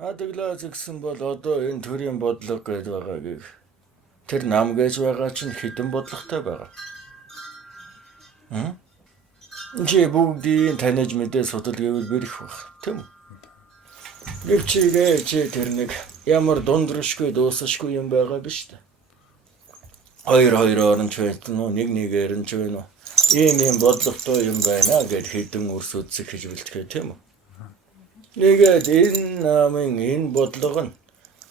Адаглаа згсэн бол одоо энэ төрийн бодлого гэж байгаагийг тэр нам гэж байгаа чинь хідэн бодлоготой байгаа. Чи бүгдийн таних мэдээ судал гэвэл бэрх баг. Тийм үү? Гэвчээ чи тэр нэг ямар дундрашгүй дуусашгүй юм байгаа биш үү? Хоёр оронч байна уу? Нэгээр нь ч байна уу? Ийм бодлоготой юм байна гэд хідэн үрс үзэх гэж бэлтгэе тийм үү? Нэгэд энэ намын энэ бодлого нь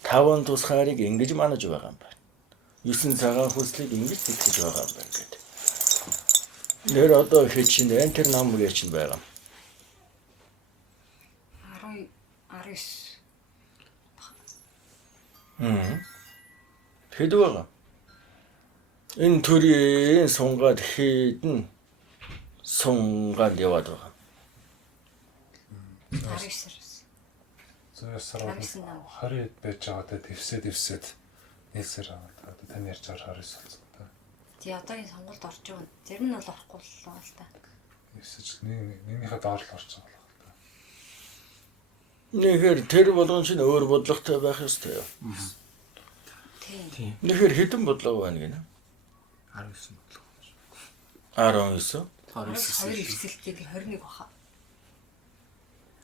5 тусгаарыг ингэж манаж байгаа юм байна. 9 цагаан хүслийг ингэж тэтгэж байгаа юм байна гэдэг. Нэр одоо хичнээн энэ тэр нам гэж чинь байгаа. 19. Хэд байгаа? Энэ төрийн сунгаад хийдэн сунгаад яваад байгаа. 19 сар 20-д байж байгаа даа дэвсэд нийлсээр байгаа. Одоо тань ярьж байгаа 29 болсон та. Тий одоо энэ сонголт орж байгаа. Зарим нь бол орохгүй боллоо л да. Эсвэл нэгнийхээ доор л орж байгаа л та. Нэхэр тэр болгон чинь өөр бодлоготой байх ёстой юу? Тий. Нэхэр хэдэн бодлого байна гинэ? 19 бодлого. 19. 22 эсэлтийг 21 баха.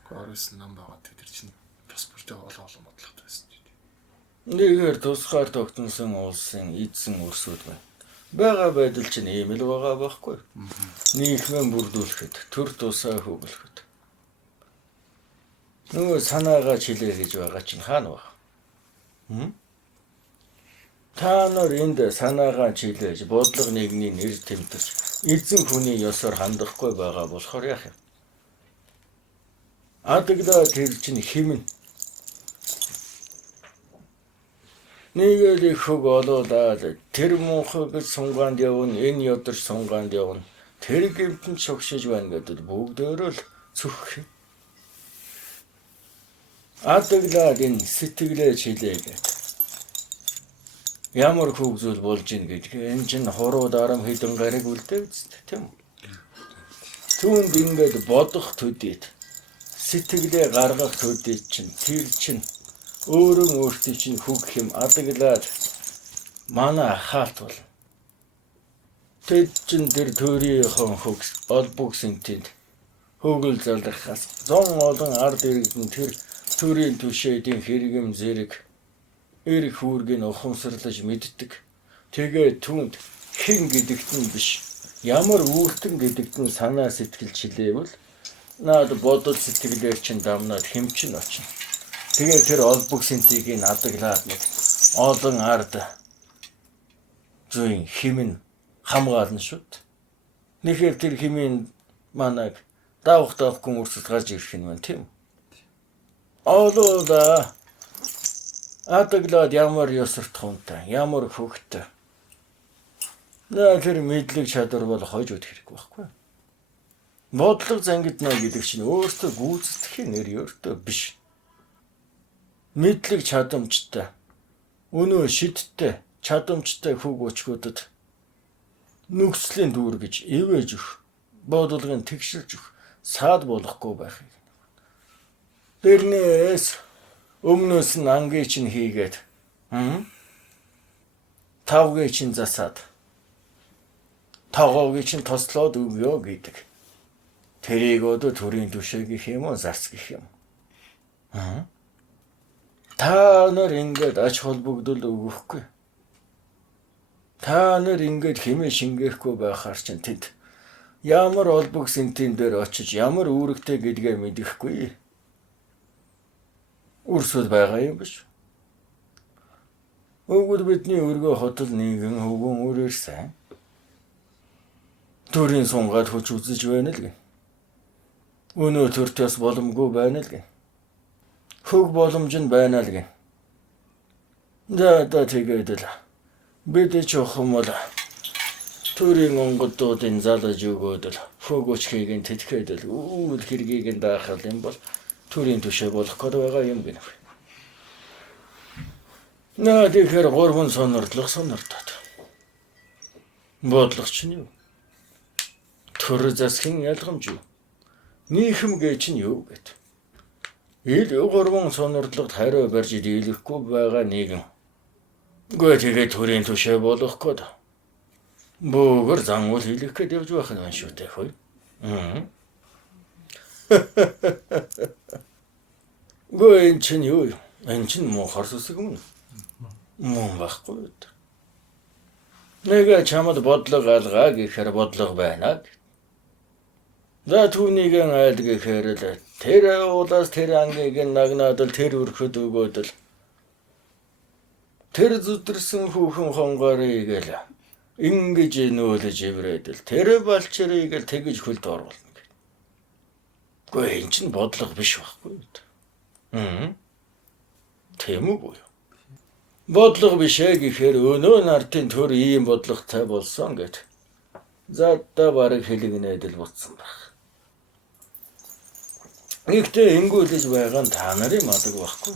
19 нам байгаа тэр чинь бас бүртээ олон бодлоготой байсан ч. Нэгээр тусгаар тогтносон улсын эзэн өрсөд байна. Бага байдал чинь ийм л байгаа байхгүй. Нийгмээ бүрдүүлэхэд, төр тусаа хөглөхөд. Нөгөө санаагаа чилээ гэж байгаа чинь хаана баг? Та нар энд санаагаа чилээж, бодлого нэгний нэр тэмтэрч, эзэн хүний ёсоор хандахгүй байгаа болохоор яах юм? Адаглаа тэр чинь химэн. Нэгээр их хөг олоодаа тэр мунхаг сунгаанд явна, энэ ёдор сунгаанд явна. Тэр гэмтэн шогшиж байна гэдэг бүгдөө л цөх. Адаглаа энэ сэтгэлээ чилээгээд. Ямар хөг зүйл болж ийн гэдэг. Энэ чинь хуруу дарам хідэн гариг үлдээ үст тийм үү? Түүнд ингээд бодох төдийд сэтгэлээ гаргах төдийд чинь тэр чинь өөртөө чинь хөг хэм адаглаад манай хаалт бол. Тэд чинь тэр төрийнхэн хөг олбогсын тэнд хөгөл залрахаас зон олон ард иргэн тэр төрийн түшээдийн хэрэгэм зэрэг эрх үүргийг ухамсарлаж мэддэг. Тэгээ түүнд хэн гэдэгт нь биш. Ямар үүртэн гэдэгт нь санаа сэтгэл чилээвэл наад бодол сэтгэлээр чинь дамнаад хэмчин очно. Тэгээ тэр олбогсэнтийг адаглаад нэг олон ард зүйн химэн хамгаална шүүд. Нэхэр тэр химэн манайг давхтахгүй үрсэж гарч ирэх юм байна тийм үү? Олоода адаглаад ямар ёсорт хунтай, ямар хөвгтэй. Наа тэр мэдлэг чадвар бол хойж үт хэрэг байхгүй. Бодлого зангидна гэдэг чинь өөртөө гүйцэтгэхийн нэр өөртөө биш. Мэдлэг чадамжтай, өнөө шидтэй, чадамжтай хөг өчгүүдэд нүгслийн дүүр гэж эвэж өгөх, бодлогын тэгшилж өгөх, саад болохгүй байхыг. Тэрнээс өмнөөс нь ангийн чинь хийгээд, тавгийн чинь засаад, тогоогийн чинь тослоод өгөө гэдэг. Тэрийг одоо төрийн түшээ гэх юм уу, зарц гэх юм. Та нар ингээд ач холбогдол өгөхгүй. Та нар ингээд хэмээ шингээхгүй байхаар чинь тэнд ямар олбогсэнтийн дээр очиж ямар үүрэгтэй гэдгээ мэдэхгүй. Үрсөд байгаа юм биш. Өгвөл бидний өргөө хотол нэгэн хөвгөн үрээр сайн. Төрийн сунгаад хүч үзэж байна л гэн. Өнөө төртөөс боломгүй байна л гэн. Хөг боломж нь байна л гэн. За тэгээд л бид ч охмол төрийн онгодуудын залж өгөөд л хөг өчхийг нь тэтгээд л үйл хэргийг нь даахал юм бол төрийн түшээ болох гээд байгаа юм гэнэ. Наа тэгэхээр 3 сонирдлого сонирдоод. Бодлогоч нь юу? Төр засгийн ялгамж юу? Нийхэм гэж нь юу гэд. ил гурван сонирхлогт хариу барьж дийлэхгүй байгаа нэгэн. Үгүй тэгээд төрийн түшээ болох гээд. Бөөгөр зангуул хийх гээд явж байх нь шүү дээ хөөе. Үгүй энэ чинь юу юм? Энэ чинь муухай сүсэг юм. Мөн байхгүй. Нэг чамд бодлого алгаа гэхээр бодлого байна. За түүнийг айл гэхээр л тэр уулаас тэр ангийг нагнаад л тэр өрхөд өгөөд л тэр зүдэрсэн хүүхэн хонгорыг л ингэж нөөлж иврээд л тэр балчрыг л тэгж хөлд оруулна. Гэхдээ энэ чинь бодлого биш байхгүй. Тийм үү? Бодлого биш ээ гэхээр өнөө нартын төр ийм бодлоготой болсон гэд. За та барыг хэлэгнээд л буцсан байх. Нэгтээ ингүүлж байгаа нь та нарын мадаг байхгүй.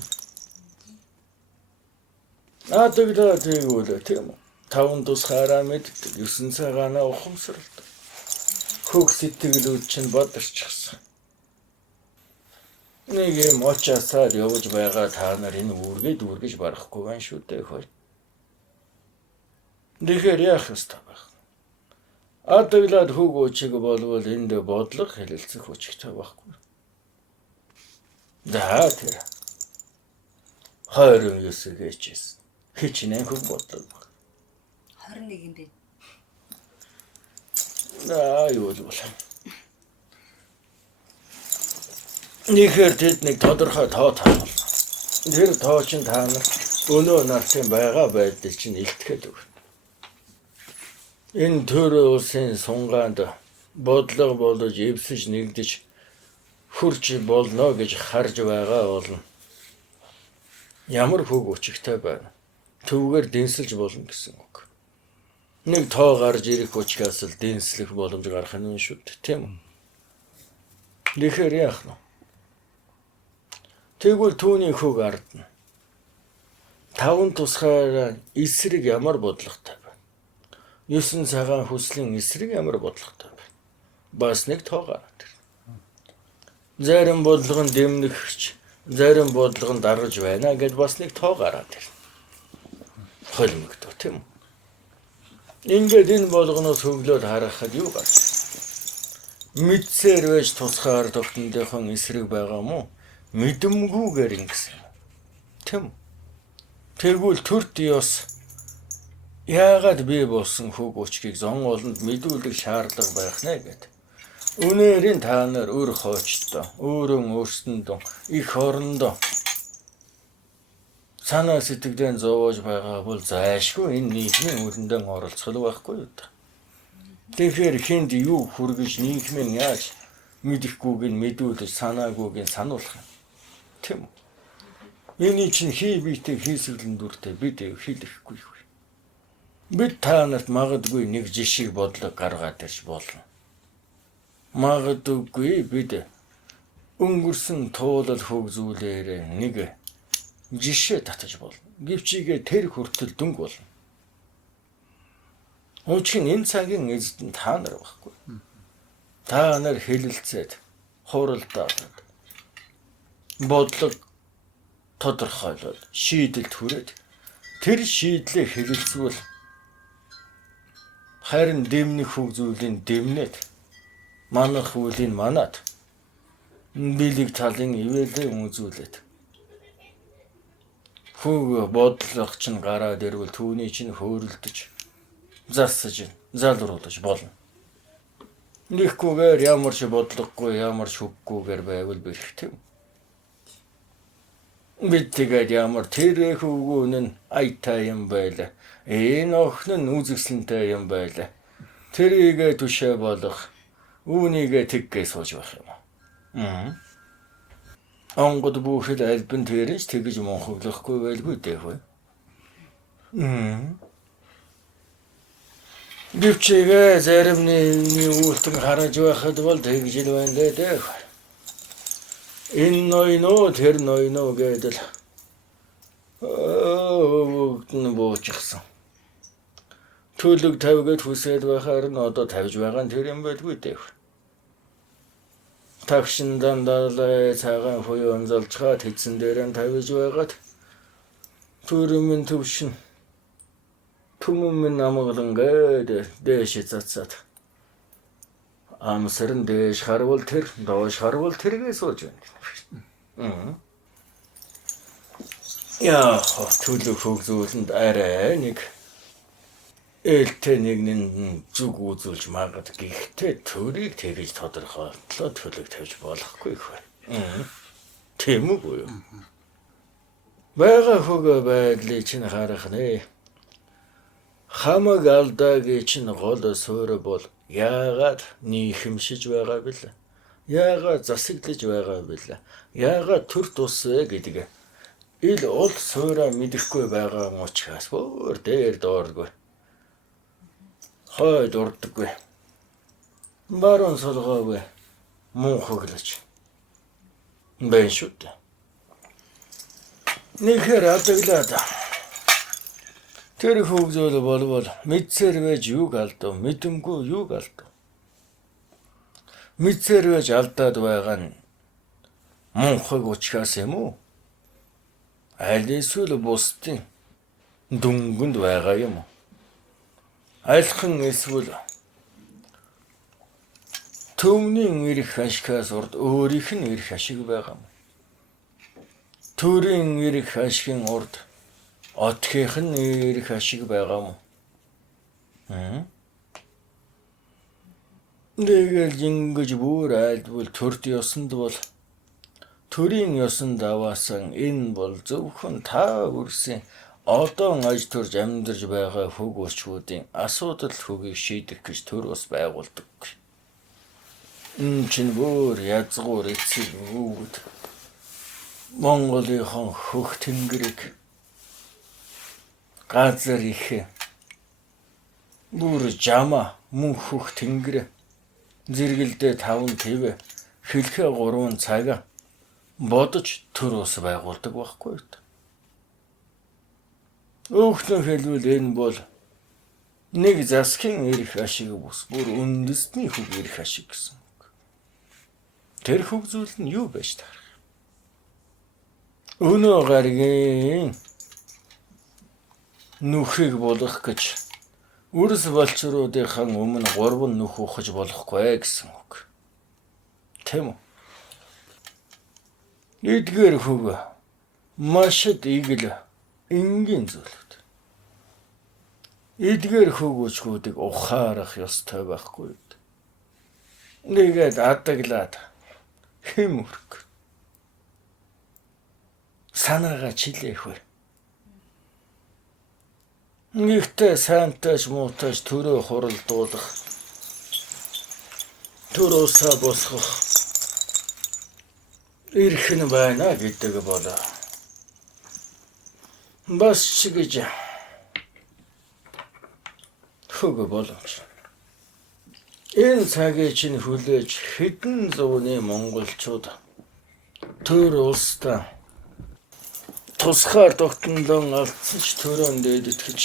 Наадагда тэгвэл тийм үү. 5 тусгаараа мэддэг 9 цагаанаа ухамсарладаг. Хөг сэтгэлүүд чинь бодорчихсан. Нэг юм очаасаар явж байгаа та нар энэ үргэж барахгүй байна шүү дээ хөөе. Тэгэхээр яах ёстой байх. Адаглаад хөг очиг болвол энд бодлого хэлэлцэх хүчтэй байхгүй. За тэр 29 гэжсэн. Хичнээн хөг бодлого. 21 юм бэ. Юу л болов. Нэхэр тэднийг тодорхой тоо таавал. Тэр тоо чинь та нар өнөө нартын байгаа байдал чинь илтгэхэд өг. Энэ төр улсын сунгаанд бодлого болж эвсэж нэгдэж хурж болно гэж харж байгаа болно. Ямар хөг өчгтэй байна. Төвгээр дэнсэлж болно гэсэн үг. Нэг тоо гарч ирэх учраас л дэнслэх боломж гарах нь шүү дээ, тийм үү? Нэхэр яах вэ? Тэгвэл түүний хөг ардна. 5 тусгаар эсрэг ямар бодлоготой байна. 9 цагаан хүслийн эсрэг ямар бодлоготой байна. Бас нэг тоо гараад ирнэ. Зарим бодлого нь дэмнэгч, зарим бодлого нь даргаж байна гэд бас нэг тоо гараад ирнэ. Холимогдоо тийм үү? Ингээд энэ болгоноос хөглөөд харахад юу гарч? Мэдсээр байж тусгаар тогтнодхон эсрэг байгаа мó? Мэдэмгүйгээр ингэсэн. Тэм. Тэгвэл төрт ёс яагаад бий болсон хөг өчгийг зон олонд мэдүүлэх шаардлага байх нэ гэд. Үнээрийн та нар өр хоочтой, өөрөн өөрсөндөө их орондоо санаа сэтгэлдээ зовоож байгаа бол зайшгүй энэ нийгмийн үлэндэн оролцох байхгүй юу та. Тэгэхээр хүнд юу хүргэж нийгмийн яаж мэдэхгүйг нь мэдүүлж санаагүйг нь сануулах юм. Тийм үү? Эний чинь хий биетэй хийсгэлэн дүртэй бид хэлэхгүй юу. Бид та нарт магадгүй нэг жишийг бодлого гаргаад ирж болно. Магадгүй бид өнгөрсөн туулал хөг зүйлээр нэг жишээ татаж болно. Гэвчигээ тэр хүртэл дөнгө болно. Учир нь энэ цагийн эзэд та нар байхгүй. Та нар хэлэлцээд хуралдаад бодлого тодорхойлол шийдэлд хүрээд тэр шийдлээ хэлэлцвэл харин дэмнэх хөг зүйлийн дэмнээд манах үлийн манад бэлэг талын ивэлээ үзүүлээд хөг бодлого чинь гараад ирвэл түүний чинь хөөрөлдөж засаж залруулж болно. Нэггүйгээр ямар ч бодлогогүй ямар ч хөггүйгээр байвал бэрх тийм. Бид тэгээд ямар тэр хөвгүүн нь айтай юм байла. Энэ охин нь үзэсгэлэнтэй юм байла. Тэрийгэ түшээ болох үүнийгээ тэггээ сууж байх юм. Онгод бүхэл альбин тэрэж тэгж монхоглохгүй байлгүй дээ. Гэвчээгээ зарим нэг үлтэн хараж байхад бол тэгж л байна дээ. Энэ ноёно тэр ноёно гэдэл бүгд буучихсан. Төлөг тавьгээд хүсээд байхаар нь одоо тавьж байгаа нь тэр юм байлгүй дээ. Тагшиндан далай цагаан хуй онзолцгаад хэдсэн дээр нь тавьж байгаад төрөмөн төвшин түмэн намглан гээд дээш цацаад амсар нь дээш харвал тэр доош харвал тэргээ сууж байна. Яа, төлөв хөгзүүлэнд арай нэг ээлтэй нэгэн зүг үзүүлж магад гэхдээ төрийг тэгж тодорхойлтлоо төлөв тавьж болохгүй хөө. Тийм үү? Бага хөгөө байдлыг чинь харах нэ. Хамаг алдаагийн чинь гол суурь бол яагаад нийхэмшиж байгаа бэл? Яагаад засаглаж байгаа бэл? Яагаад төр тусэ гэдэг ил ол суурь мэдэхгүй байгаа учраас бүр дээр доордгүй. Хойд урдаггүй. Баруун солгоогүй. Мөн хөглөж. Бэн шүү дээ. Нэхэр адаглаад. Тэр хөгзөөл болвол мэдсээр байж юуг алдав, мэдэмгүй юуг алдав. Мэдсээр байж алдаад байгаа нь мунхаг учраас юм уу? Аль эсвэл бусдын дүнгүнд байгаа юм уу? Айлхан эсвэл төвний ирэх ашигаас урд өөрийнх нь ирэх ашиг байгаа юм. Төрийн ирэх ашигын урд отхийнх нь ирэх ашиг байгаа юм. Тэгэл ингэж бүр айлдвал төрд ёсонд бол төрийн ёсонд аваасан энэ бол зөвхөн та үрсэн одоо аж төрж амьдарч байгаа хөг өчгүүдийн асуудал хөгийг шийдэх гэж төр ус байгуулдаг. Энэ чинь бүр язгуур эцэг үүд Монголын хөх тэнгэрийг газар их бүр жама мөн хөх тэнгэр зэрэгэлдээ 5 төв хэлхээ 3 цаг бодож төр ус байгуулдаг байхгүй юу? Өөхнө хэлбэл энэ бол нэг засгийн эрх ашиг бус бүр үндэсний хөг эрх ашиг гэсэн үг. Тэр хөг зүйл нь юу байж таарах? Өнөө гаргийн нүхийг болох гэж үрс болчруудынхаа өмнө 3 нүх ухаж болохгүй гэсэн үг. Тэм үү? Эдгээр хөг машид игэл энгийн зүйлүүд. Эдгээр хөгөөчгүүдийг ухаарах ёстой байхгүй юу? Нэгэд адаглаад хэмүрг. Санаага чилээх вэ? Нэгтээ сантаж муутаж төрөө хуралдуулах. Төрөөсөө босгох. Ирэх нь байна гэдэг болоо. Бас чигэж хөг боломж. Энэ цагийг чинь хүлээж хэдэн зууны монголчууд төр улстай тусгаар тогтнолон алдсан ч төрөнд идэтгэж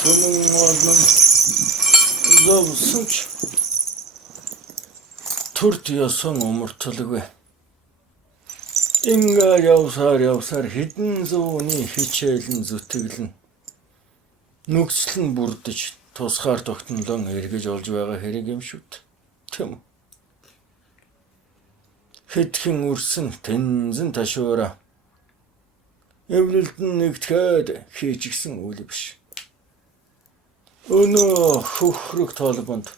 түмэн олон зовсон ч төрт ёсон умарталгүй. Ингээ явсаар хэдэн зууны хичээлэн зүтгэлэн нүгслэн бүрдэж тусгаар тогтнолон эргэж олж байгаа хэрэг юм шүү дээ. Тэм. Хэдхэн үрсэн тэнзэн ташуура эвлэлдэн нэгтгэхэд хийчихсэн үйл биш. Өнөө хөхрөх толгонд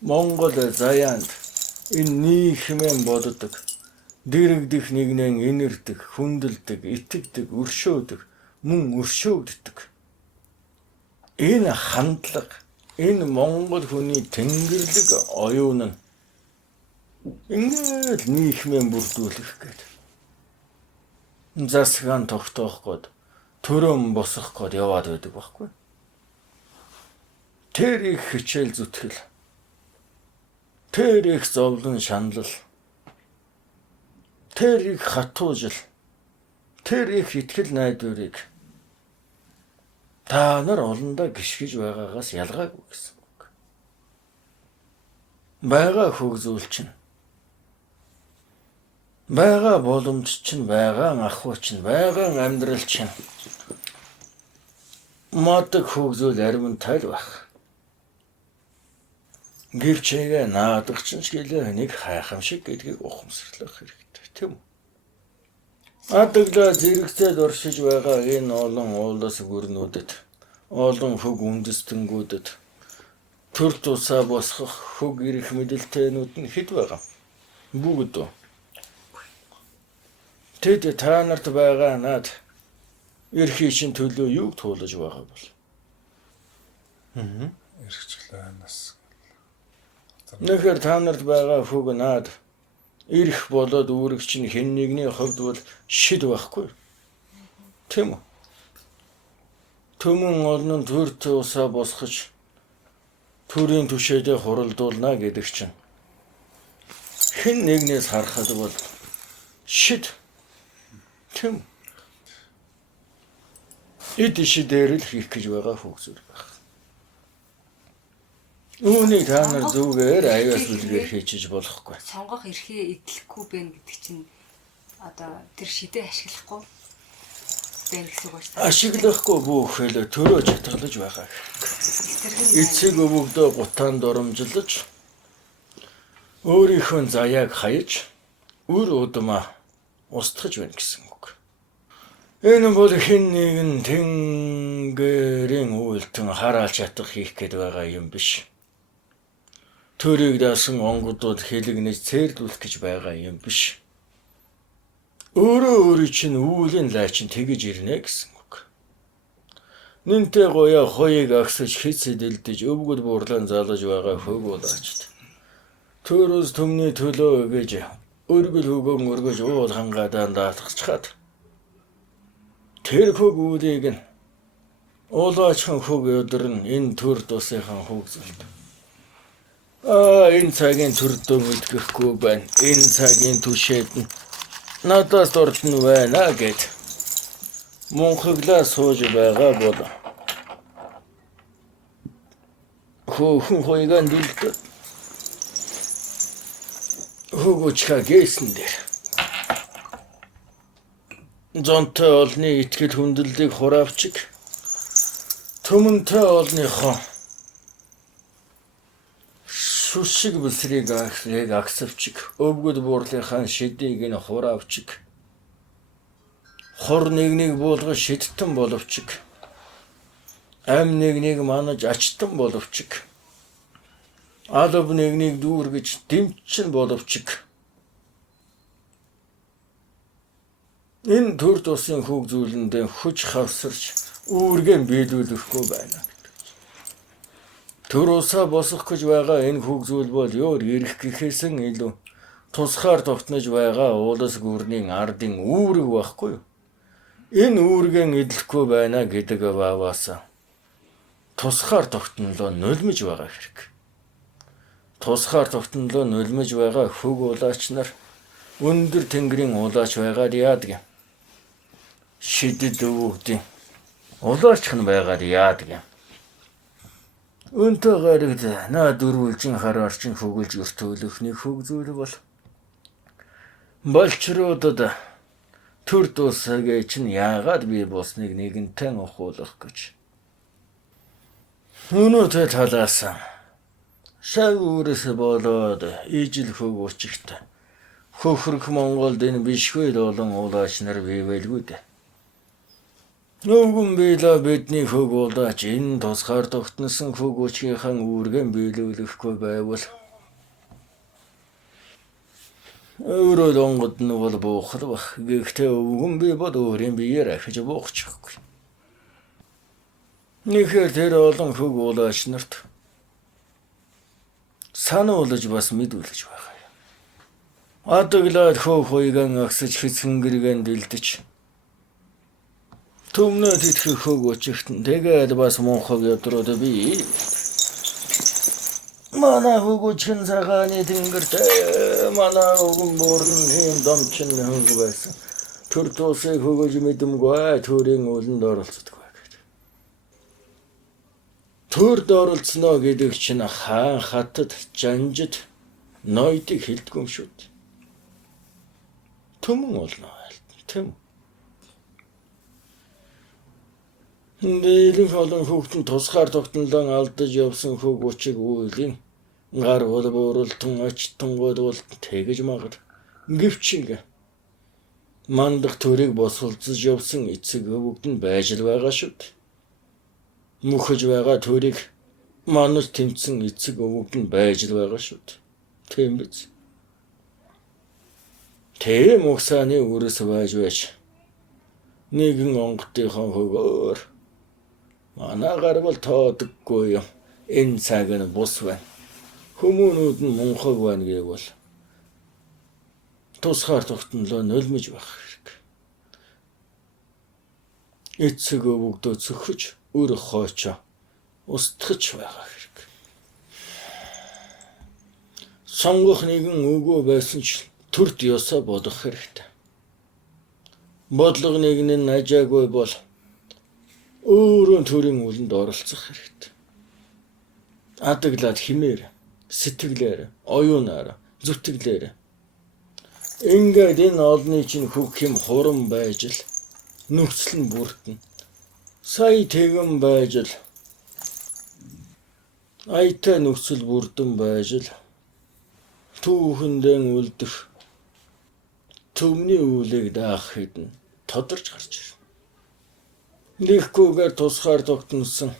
Монгол заяанд энэ нийхмэн боддог. Дэрэгдэх нэгнэн инэрдэг, хүндэлдэг, итгэдэг, өршөөдөг, мөн өршөөгддөг. Энэ хандлага, энэ Монгол хүний тэнгэрлэг оюун нь ингээд нийхмэн бүрдүүлэх гээд засгаан тогтоох гээд төрөм босох гээд яваад байдаг байхгүй. Тэр их хичээл зүтгэл. Тэр их зовлон шаналл. Тэр их хатуужил, тэр их итгэл найдварыг та нар олондоо гიშгэж байгаагаас ялгаагүй гэсэн үг. Бага хөг зүйл чинь Байгаа боломж чинь, байгаа ахуй чинь, байгаа амьдрал чинь мадаг хөгзөл аримн тайл байх. Гэвчээгээ наадаг чинь гэлээ нэг хайхам шиг гэдгийг ухамсарлах хэрэгтэй, тийм үү? Адаглаа зэрэгцээд оршиж байгаа энэ олон уулас гүрнүүдэд, олон хөг үндэстэнгүүдэд төр тусаа босгох хөг ирэх мэдлэлтэйнүүд нь хэд байгаа? Бүгд. Тэд та нарт байгаа над эрхий чинь төлөө юуг туулаж байгаа бол? Эрхчлээ нас. Нэхэр та нарт байгаа хөг над ирэх болоод үүрэг чинь хэн нэгний хувьд бол шид байхгүй. Тийм үү? Төмөн олон төр тусаа босгож төрийн түшээдээ хуралдуулна гэдэг чинь хэн нэгнээс харахад бол шид. Тийм. Эд шидээр л хийх гэж байгаа хөгзөр байх. Үүнийг та нар зүгээр аяас үлгээр хийчих болохгүй. Сонгох эрхээ эдлэхгүй байна гэдэг чинь одоо тэр шидээ ашиглахгүй байна гэсэн үг шүү дээ. Ашиглахгүй бүхэл төрөө чатгалж байгаа. Эцэг өвөгдөө гутаанд оромжлож өөрийнхөө заяаг хаяж үр удмаа устгаж байна гэсэн үг. Энэ бол хэн нэгэн тэнгэрийн үйлтэн хараалж ятгах хийх гээд байгаа юм биш. Төрийг даасан онгодууд хэлэгнэж цээрлүүлэх гэж байгаа юм биш. Өөрөө чинь үүлийн лайчин тэгэж ирнэ гэсэн үг. Нинтэ гоёо хоёыг агсаж хит сэдэлдэж өвгөл буурлан залж байгаа хөг болоочд. Төрөөс төмний төлөө гэж өргөл хөгөн өргөж уул хангаадаа даатгачхад тэр хөг үүдийг нь уулаачхан хөг өдөр нь энэ төр тусынхан хөгзөлт. Энэ цагийн төрдөө мэдгэхгүй байна. Энэ цагийн түшээд нь надаас дордно байна гэд мөнхөглөө сууж байгаа бол хөөхөн хоёган дилдэ хөгөчха гээсэн дээр зонтой олны итгэл хүндлэлийг хураавчиг төмөнтэй олныхоо шүшиг бүсрийг агсавчиг өвгөл буурлынхаа шидийг нь хураавчиг хор нэгнийг буулгаж шидтэн боловчиг ам нэгнийг манаж ачтан боловчиг алав нэгнийг дүүргэж дэмчин боловчиг энэ төр тусын хөг зүйлэндээ хүч хавсарч үүргэн биелүүлэхгүй байна. Төр усаа босгох гэж байгаа энэ хөг зүйл бол ёор ирэх гэхээсэн илүү тусгаар тогтнож байгаа уулас гүрний ардын үүрэг байхгүй юу? Энэ үүргэн эдлэхгүй байна гэдэг баваасаа тусгаар тогтнолоо нулимж байгаа хэрэг. Тусгаар тогтнолоо нулимж байгаа хөг улаач нар өндөр тэнгэрийн улаач байгаад яадаг юм. Шидэд өвгдийн улаачхан байгаад яадаг юм. Өнтөө гарагд наа дөрвөлжин хараарчин хөглж өртөөлөхний хөг зүйл бол болчруудад төр тусаагээ чинь яагаад бий болсныг нэгэнтэн ухуулах гэж. Өнөөдөр талаас шав үрээс болоод ижил хөг учигт хөхрөх Монголд энэ бишгүй олон улаач нар бийвэлгүй дээ. Нүгэн биелээ бидний хөг улаач энэ тусгаар тогтносон хөг учгийнхаа үүргэн биелүүлэхгүй байвал өөрөө донгод нь бол буухал бах. Гэхдээ өвгөн би бол өөрийн биеэр ахиж буухчихгүй. Нэхэр тэр олон хөг улаач нарт сануулж бас мэдүүлж байгаа юм. Адаглаад хөөх хоёган агсаж хэсгэнгэргэн дэлдэж төмнөө тэтгэх хөг учигт тэгээд бас мунхаг ядрууд би манай хөг учин цагааны тэнгэрт манай өвгөн буурн хэм домчин хөг байсан. Төр тусыг хөгөж мэдэмгүй төрийн үлэнд оролцдоггүй гэдэг. Төрд оролцно гэдэг чинь хаан хатад жанжид ноёдыг хэлдэггүй юм шүү дээ. Төмөн олно айлтна. Тийм үү? Нэлээд олон хүүхдэн тусгаар тогтнолоо алдаж явсан хөг учиг үйлийн гар бол бууралтан очтон гол тэгэж магад. Гэвч ингээ мандах төрийг босолцож явсан эцэг өвгд нь байж л байгаа шүү дээ. Мөхөж байгаа төрийг манаж тэмцэн эцэг өвгд нь байж л байгаа шүү дээ. Тийм биз? Тийм угсааны үрээс байж нэгэн онготынхон хөгөөр манайгаар бол тоодоггүй юм. Энэ цаг нь бус байна. Хүмүүнүүд нь мунхаг байна гэвэл тусгаар тогтнолоо нулимж байх хэрэг. Эцэг өвгдөө цөхөж өр хоочоо устгах байгаа хэрэг. Сонгох нэгэн өгөө байсан ч төрд ёсоо бодох хэрэгтэй. Бодлого нэгэн нь ажаагүй бол өөрөөр төрийн үлэнд оролцох хэрэгтэй. Адаглаад химээр, сэтгэлээр, оюунаар, зүтгэлээр ингээд энэ олны чинь хөх юм хуран байж л нөхцөл нь бүртэн. Сая тэгэн байж л аятай нөхцөл бүрдэн байж л түүхэндээ үлдэх төмний үлийг даах хэдэн тодорч гарч ирнэ. Нэгхгүйгээр тусгаар тогтносон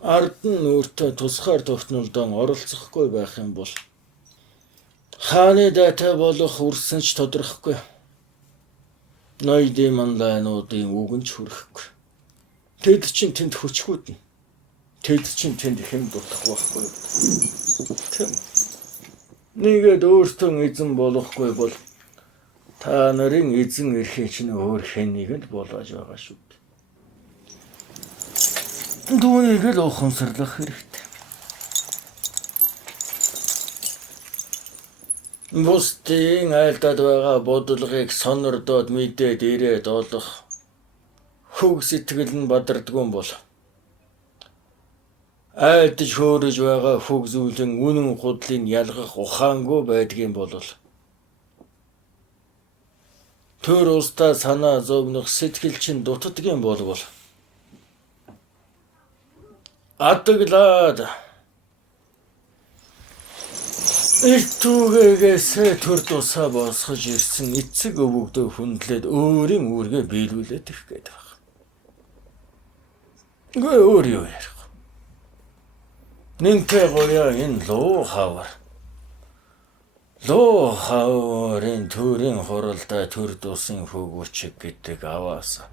ард нь өөртөө тусгаар тогтнолдоо оролцохгүй байх юм бол хааны дайтай болох үрсэн ч тодорхохгүй. Ноёдын мандайнуудын үгэн ч хүрэхгүй. Тэд чинь тэнд хүчгүүднэ. Тэд чинь тэнд хэм дутах байхгүй. Тийм. Нэгэд өөртөө эзэн болохгүй бол та нарын эзэн эрхээ чинь өөр хэнийг л болгож байгаа шүү дээ. Түүнийг л ухамсарлах хэрэгтэй. Бусдын айлдаад байгаа бодлогыг сонирдоод мэдээд ирээд олох хөг сэтгэл нь бадардгүй бол айлдаж хөөрөж байгаа хөг зүйлэн үнэн худлыг ялгах ухаангүй байдгийн бол төр устаа санаа зовнох сэтгэл чинь дутдгийн болвол адаглаад Иртүүгээс төр тусаа босгож ирсэн эцэг өвгдөө хүндлээд өөрийн үүргээ биелүүлээд ирэх гээд байна. Гээ өөр юу ярих. Нинтээ гоёа энэ луу хаварын төрийн хуралдаа төр дусын хөгөөчг гэдэг аваасаа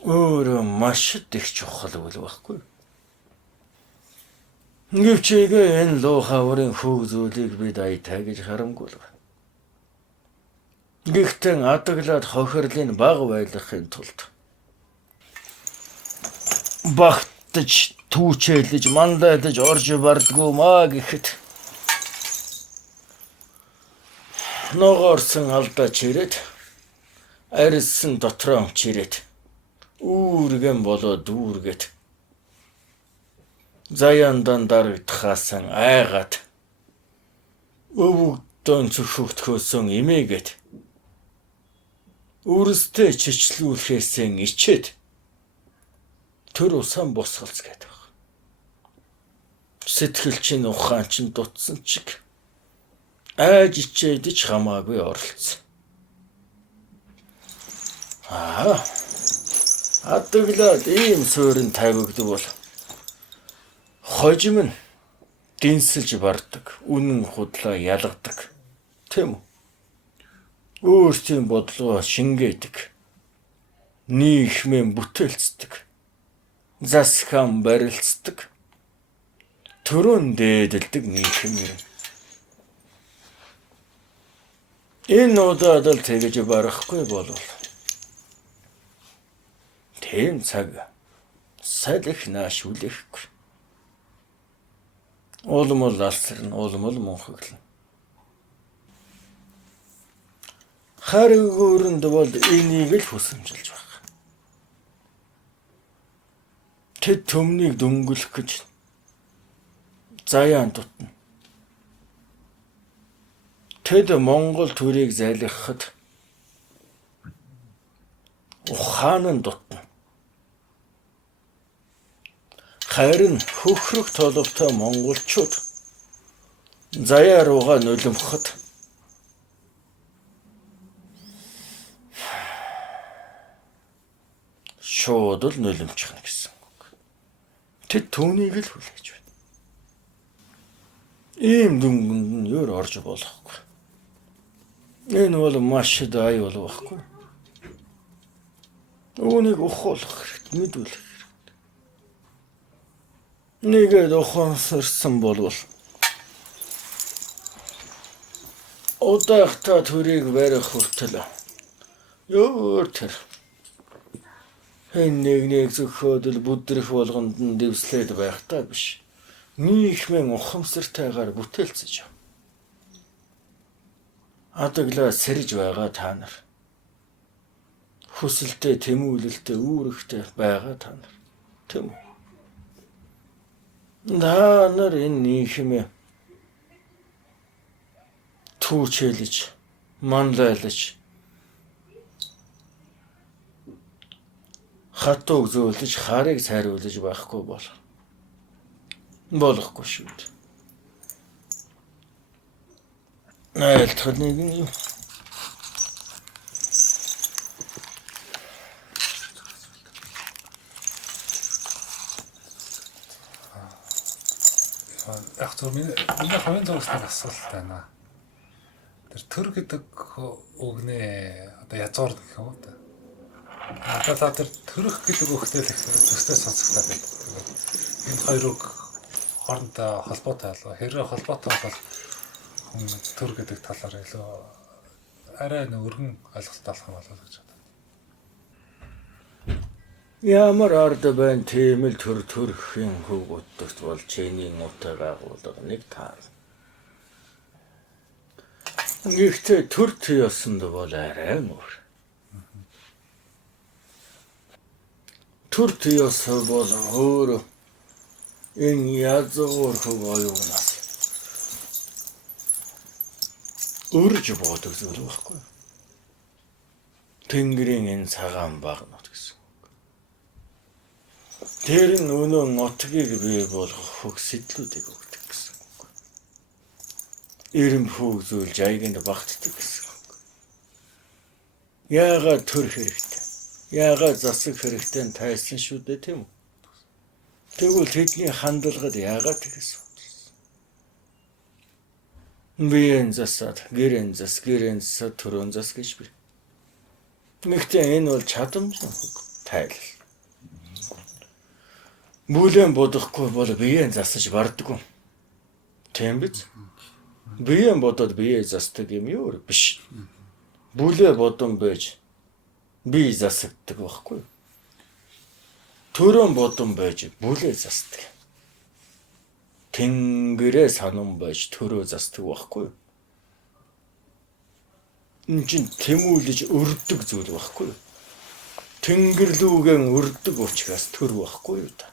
өөрөө маш их чухал үйл байхгүй. Гэвчээгээ энэ луу хаварын хөг зүйлийг бид аятай гэж харамгүй л байна. Гэхдээ адаглаад хохирлын баг байлгахын тулд багтаж, түүчээлж, мандайлж орж бардгүй маа гэхэд ногоорсон алдаач ирээд арилсан дотроо чирээд үүргэн болоод дүүргээд заяандан дарагдахаасан айгаад өвөгдөн цөхөгдөхөөсөн имээгээд өөрөөсөө чичлүүлэхээсээ ичээд төр усан босголц гэдэг баг. Сэтгэл чинь ухаан чинь дутсан чиг айж ичээдэж хамаагүй оролцсон. Адаглаад ийм суурин тавигдвал хожим нь дэнсэлж бардаг, үнэн худлаа ялгадаг. Тийм үү? Өөртөө бодлогоо шингээдэг. Нийгмийн бүтээлцдэг. Засхаан барилцдаг. Төрөн дээдэлдэг нийгэм юм. Энэ удаад л тэгж барахгүй болвол тийм цаг салих нааш үлэхгүй. Улмол алсарна, улмол мунхаглана. Харигөөрөнд бол энийг л хүсэмжилж байна. Тэд төмнийг дөнгөлөх гэж заяан тутна. Тэд Монгол төрийг залгихад ухаан нь дутна. Харин хөхрөх толготой монголчууд заяа руугаа нулимхад шууд л нулимчихна гэсэн үг. Тэд түүнийг л хүлээж байна. Ийм дүнганд нь юу орж болохгүй. Энэ бол маш дай болох байхгүй. Үүнийг ухуулах хэрэгтэй, мэдүүлэх хэрэгтэй. Нэгэд ухаансарсан болвол удаахта төрийг барих хүртэл ёор тэр нэг зөвхөдөл бүдрэх болгонд нь дэвслээд байхтаа биш. Нийгмийн ухамсартайгаар бүтээлцэж. Адаглаа сэрж байгаа та нар. Хүсэлтэй, тэмүүлэлтэй, үүрэгтэй байгаа та нар. Тэм үү? Та нар энэ нийгмээ түүчэлж, манлайлж, хатууг зөөлж, харыг цайруулж байхгүй болохгүй шүү дээ. Айлтгал нэг юм. Яг зөв миний хувийн зурагтай асуулт байна. Тэр төр гэдэг үгнээ одоо язгуур гэх юм уу та. Одоо та тэр төрөх гэдэг үгтэй л төстэй сонсогдоод байдаг. Энэ хоёр үг хоорондоо холбоотой болов. Хэрэг холбоотой бол хүн төр гэдэг талаар илүү арай нэг өргөн ойлголттой болох юм болов гэж боддог. Ямар ард байна тийм л төрхийн хөвгөтөд бол чиний нутаг агуулга нэг таар. Гэхдээ төр төсөнд бол арай өөр. Төр төс бол өөр энэ язгуур хөв оюунаас өрж бодог зүйл байхгүй. Тэнгэрийн энэ цагаан багнууд гэсэн. Тэр нь өнөө нутгийг бий болгох хөг сэтлүүдийг өгдөг гэсэн үг. Эрэм хөвзүүлж аягэнд багтдаг гэсэн үг. Яагаад төр хэрэгтэй? Яагаад засаг хэрэгтэй нь тайсан шүү дээ тийм үү? Тэгвэл тэдний хандлагад яагаад тэгсэн? Биеийн засаад, гэрэн засаад, төрөн зас гэж би. Нэгтээ энэ бол чадамжны хөг тайлал. Бүлээн бодохгүй бол биеэн засаж бардаггүй. Тийм биз? Биеэн бодоод бие засдаг юм юу биш. Бүлээ бодон байж бие засагддаг байхгүй. Төрөн бодон байж бүлээ засдаг. Тэнгэрээ санам байж төрөө засдаг байхгүй. Энэ чинь тэмүүлж өрдөг зүйл байхгүй. Тэнгэрлүүгэн өрдөг учраас төр байхгүй юу та.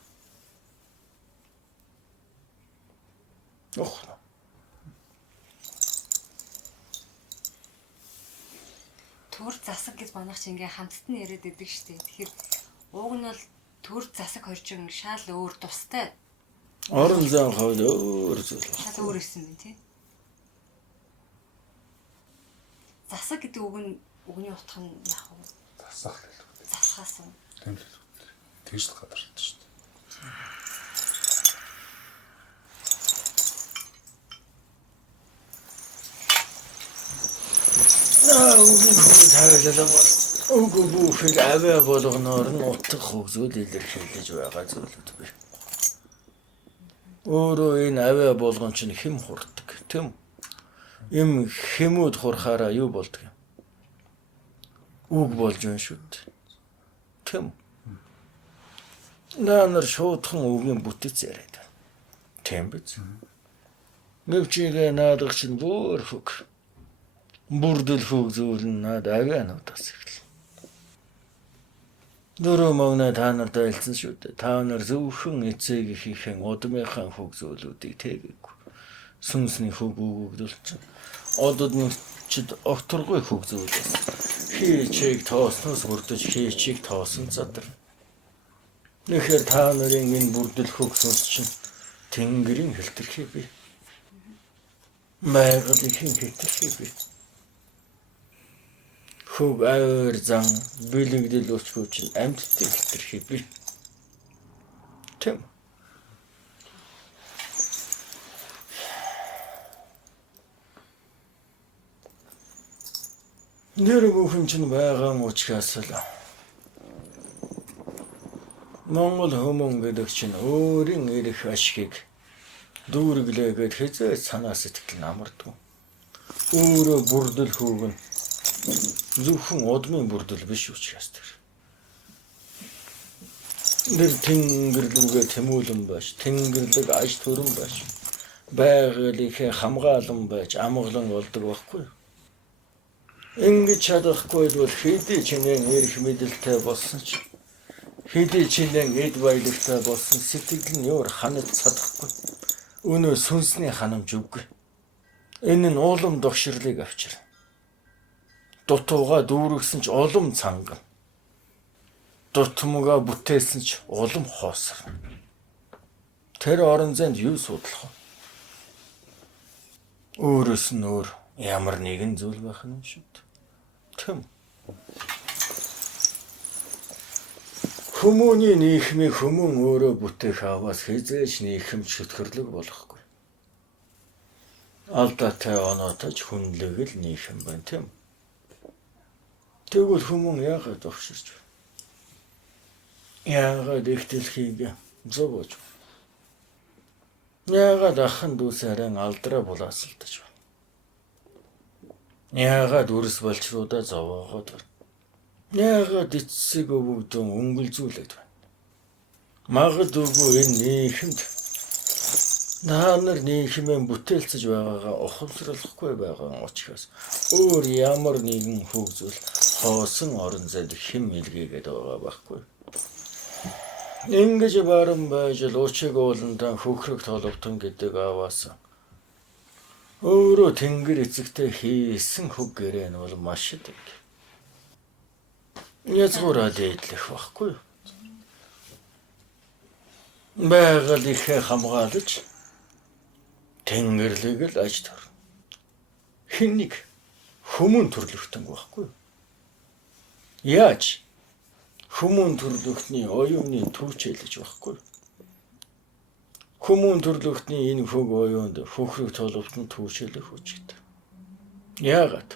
Төр засаг гэж манайх чи ингээ хамтд нь яриад байдаг шүү дээ. Тэгэхээр ууг нь бол төр засаг хоржин шал өөр тустай. Орон зайн хавьд өөр зүйл. Шал өөр ирсэн юм тий. Засаг гэдэг үгний утга нь яах вэ? Засах л үү. Засахаас уу. Тийм л. Тэгж л гадарч шүү дээ. Үгүй бүхэл аваа болгоноор нь утга хөгжүүл илэрхийлж байгаа зүйлүүд бий. Өөрөө энэ аваа болгон чинь хэм хурдаг, тийм үү? Им хэмүүд хурахаараа юу болдог юм? Үг болж байна шүү дээ. Тийм үү? Наа нар шуудхан үгийн бүтэц яриад байна. Тийм биз? Нэвчигээ наадах чинь бүр хөг. Бүрдэл хөгзүүлэн над авиануудаас эхэллээ. Дөрөв магнаа та нарт айлцсан шүү дээ. Та нар зөвхөн эцэг хийхэн удмынхан хөгзүүлүүдийг тэгээгүй. Сүнсний хөг өгөгдөл чинь одод нэгчд огторгүй хөг зүйлээс хий чиг тоосноос бүрдэж хий чиг тоосон задар. Нэхэр та нарын энэ бүрдэл хөгсөс чинь Тэнгэрийн хэлтэрхий бий. Байгаль ихэн хэлтэрхий бий. Хөг авир зан бэлэгдэл өчгөө чинь амьдтын хэлтэрхий бий. Тэм. Нэр бүхэн чинь байгаа учраас л Монгол хүмүүн гэдэг чинь өөрийн эрх ашгийг дүүрэглээгээд хэзээ санаа сэтгэл намардаг. Өөрөө бүрдэл хүүгэн зөвхөн удмын бүрдэл биш учраас тэр. Нэр Тэнгэрлүгээ тэмүүлэн байж, Тэнгэрлэг аж төрөн байж, байгалийнхээ хамгаалан байж амгалан болдог байхгүй. Ингэж чадахгүй бол хэдий чинээ эрх мэдэлтэй болсон ч хэдий чинээ эд баялагтай болсон сэтгэл нь өөр ханаж чадахгүй. Өнөө сүнсний ханамж үгүй. Энэ нь улам догширлыг авчир. Дутууга дүүргсэн ч улам цанган. Дутмуга бүтээсэн ч улам хоосор. Тэр орон зайд юу судлах вэ? Өөрөөс нь өөр ямар нэгэн зүйл байх юм шүү дээ. Тэм. Хүмүүний нийгмийг хүмүүн өөрөө бүтээх аваас хизээж нийгэмч хөтгөрлөг болохгүй. Алдаатай оноотож хүнлэг л нийгэм байна, тийм. Тэгвэл хүмүүн яагаад огширч байна? Яагаад их дэлхийг зовоож байна? Яагаад ахын дүүс арайн алдраа булаасалдаж байна? Яагаад үрс болчруудаа зовоогоод байна? Яагаад эцсийг өвөгдөн өнгөлзүүлээд байна? Магадгүй энэ нийгэмд та нар нийгмийн бүтээлцэж байгаагаа ухамсарлахгүй байгаа учраас өөр ямар нэгэн хөгжил хоосон орон зайд хэм илгээгээд байгаа байхгүй. Ингэж баран байж л уучиг ууландан хөхрөг толовтон гэдэг аваас өөрөө тэнгэр эцэгтэй хийсэн хөг гэрээ нь бол маш идэг. Язгуураа дээдлэх байхгүй. Байгаль ихэ хамгаалж Тэнгэрлэг л аж төр. Хин нэг хүмүүн төрлөختөн байхгүй. Яаж хүмүүн төрлөختний оюуны түүчэлж байхгүй. Хүмүүн төрлөختний энэ хөг оюунд хөхрөг толовтон түүчэлэх үчигд. Яагаад?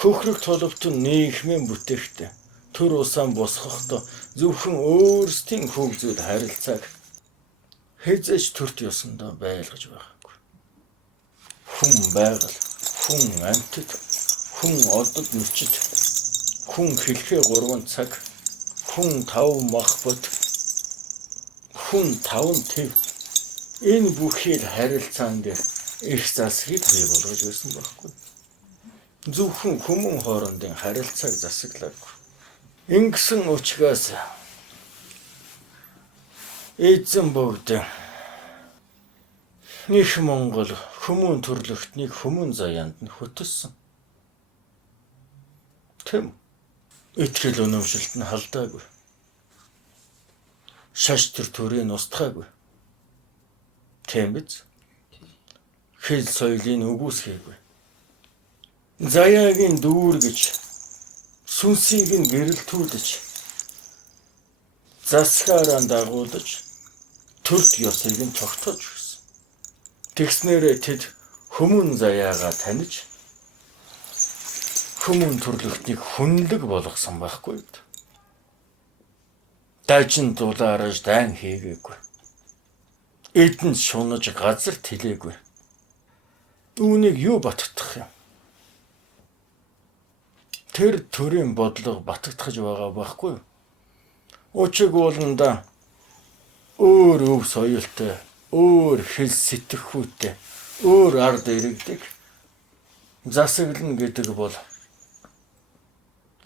Хөхрөг толовтон нийгмийн бүтээгтэй төр усаан босгохдоо зөвхөн өөрсдийн хөгжил харилцааг хэзээж төрт ёсондоо байлгаж байгаагүй. Хүн байгаль, хүн амьтад, хүн одод нүчид, хүн хэлхээ 3 цаг, хүн 5 мах бот, хүн 5 төв энэ бүхий харилцаан дээр их засгийг бий болгож байсан байхгүй. Зөвхөн хүмүүн хоорондын харилцааг засаглаагүй. Ингэсэн учраас эзэн бүгд их Монгол хүмүүн төрлөختнийг хүмүүн заяанд нь хөтөлсөн. Тэм. Итгэл үнэмшилт нь халдаагүй. Шаш төр төрийн устгаагүй. Тийм биз? Хэл соёлын үгүйсгээгүй. Заяагийн дүүргэж, сүнсийг нь гэрэлтүүлж, засгаараа дагуулж, төрт ёсыг нь тогтоож өгсөн. Тэгснээрээ тэд хүмүүн заяагаа таних, хүмүүн төрлөختнийг хүнлэг болгосон байхгүй. Дайчин дулаарж дайн хийгээгүй. Эдэн шунаж газар тэлээгүй. Үүнийг юу баттгах юм? Тэр төрийн бодлого батгах байгаа байхгүй. Учиг ууланда өөр өв соёлтой, өөр хэл сэтгэхүйтэй, өөр ард иргэдэг засаглана гэдэг бол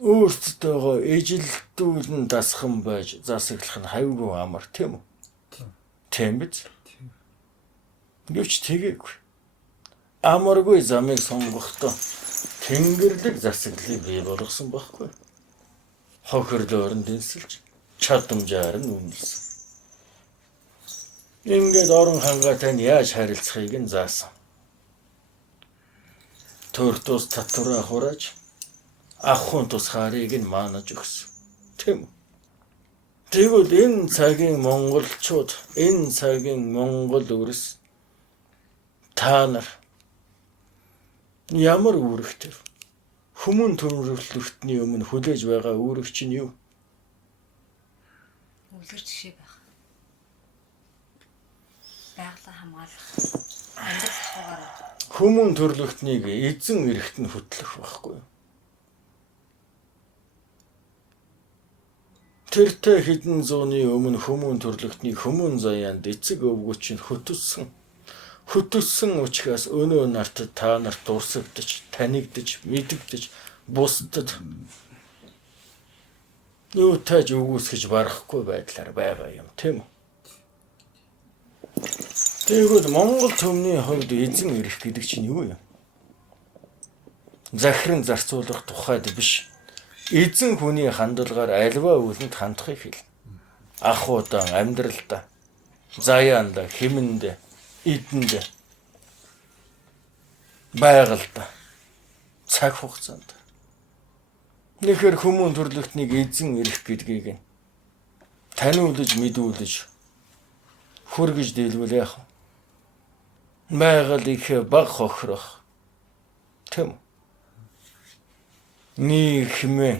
өөртөө эжилдүүлэн дасхан байж засаглах нь хавьгүй амар тийм үү? Тийм биз? Гэвч тэгээгүй. амаргүй замыг сонгохдоо тэнгэрлэг засаглалыг бий болгосон байхгүй. Хохирлоор нь дэнсэлж, чадамжаар нь үнэлсэн. Ингээд орон хангаатай нь яаж харилцахыг нь заасан. Төр тус татвараа хурааж, ахын тус харийг нь маанаж өгсөн. Тийм үү? Тэгвэл энэ цагийн монголчууд, энэ цагийн монгол өрс та нар ямар үүрэгтэй хүмүүн төрөлхтний өмнө хүлээж байгаа үүрэг чинь юу? Үлгэр жишээ байх. Байгалаа хамгаалах. Амьдрал ахуйгаар Хүмүүн төрөлхтнийг эзэн эрхт нь хөтлөх байхгүй. Тэртэй хэдэн зууны өмнө хүмүүн төрөлхтний хүмүүн заяанд эцэг өвгөч нь хөтөссөн учраас өнөө нарт та нарт дурсагдаж, танигдаж, мэдэгдэж, бусдад юутайж өгөөсгөж барахгүй байдлаар байгаа юм, тийм үү? Тэгвэл Монгол төмний хувьд эзэн эрх гэдэг чинь юу юм? Захиран зарцуулах тухайд биш. Эзэн хүний хандлагаар альва үлэнд хандахыг хэл. Ахуйдан, амьдралдаа, заяанда, хэмэндээ, эдэндээ, байгальдаа, цаг хугацаанд. Нэхэр хүмүүн төрөлхтнийг эзэн эрх гэдгийг таниулж, мэдүүлж, хүргэж дийлвэл яах вэ? Байгаль их баг хохирох. Тийм үү? Нийгмээ